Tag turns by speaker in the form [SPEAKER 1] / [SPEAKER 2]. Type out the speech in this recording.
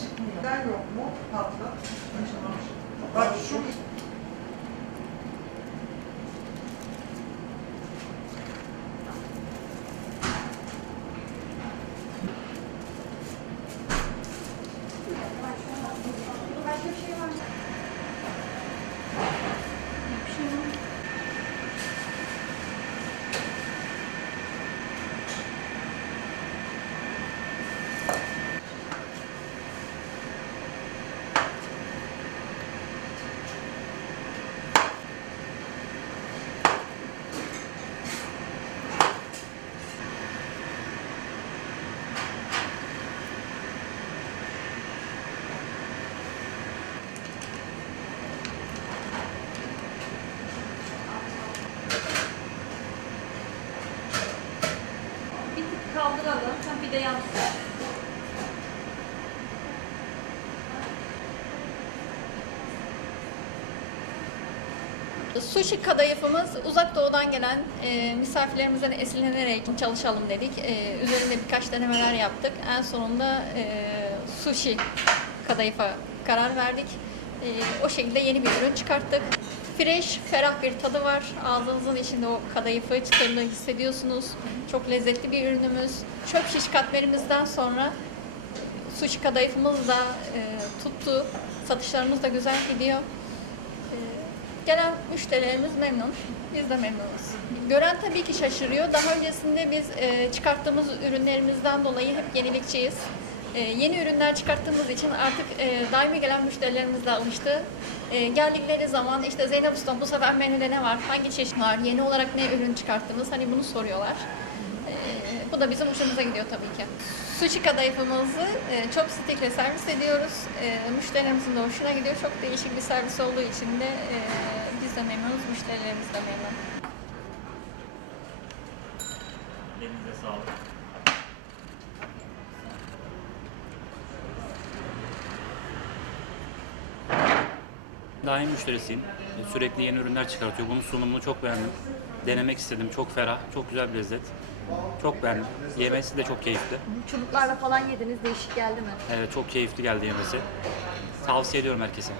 [SPEAKER 1] Çıkmıyor. Ben yok mu? Yaşamamış. Bak şu
[SPEAKER 2] kaldıralım. Ha, bir de yansın. Sushi kadayıfımız uzak doğudan gelen e, misafirlerimizden esinlenerek çalışalım dedik. E, üzerinde birkaç denemeler yaptık. En sonunda e, sushi kadayıfa karar verdik. E, o şekilde yeni bir ürün çıkarttık. Fresh, ferah bir tadı var. Ağzınızın içinde o kadayıfı çıtırlığı hissediyorsunuz. Çok lezzetli bir ürünümüz. Çöp şiş katmerimizden sonra sushi kadayıfımız da e, tuttu. Satışlarımız da güzel gidiyor. E, gelen müşterilerimiz memnun. Biz de memnunuz. Gören tabii ki şaşırıyor. Daha öncesinde biz e, çıkarttığımız ürünlerimizden dolayı hep yenilikçiyiz. E, yeni ürünler çıkarttığımız için artık e, daimi gelen müşterilerimiz de alıştı. E, geldikleri zaman işte Zeynep Usta bu sefer menüde ne var, hangi çeşit var, yeni olarak ne ürün çıkarttınız hani bunu soruyorlar. E, bu da bizim hoşumuza gidiyor tabii ki. Sushi kadayıfımızı e, chop stickle servis ediyoruz. E, müşterilerimizin de hoşuna gidiyor. Çok değişik bir servis olduğu için de e, biz de memnunuz, müşterilerimiz de memnun.
[SPEAKER 3] Elinize sağlık. Daim müşterisiyim. Sürekli yeni ürünler çıkartıyor. Bunun sunumunu çok beğendim. Denemek istedim. Çok ferah, çok güzel bir lezzet. Çok beğendim. Yemesi de çok keyifli.
[SPEAKER 4] Çubuklarla falan yediniz değişik geldi mi?
[SPEAKER 3] Evet, çok keyifli geldi yemesi. Tavsiye ediyorum herkese.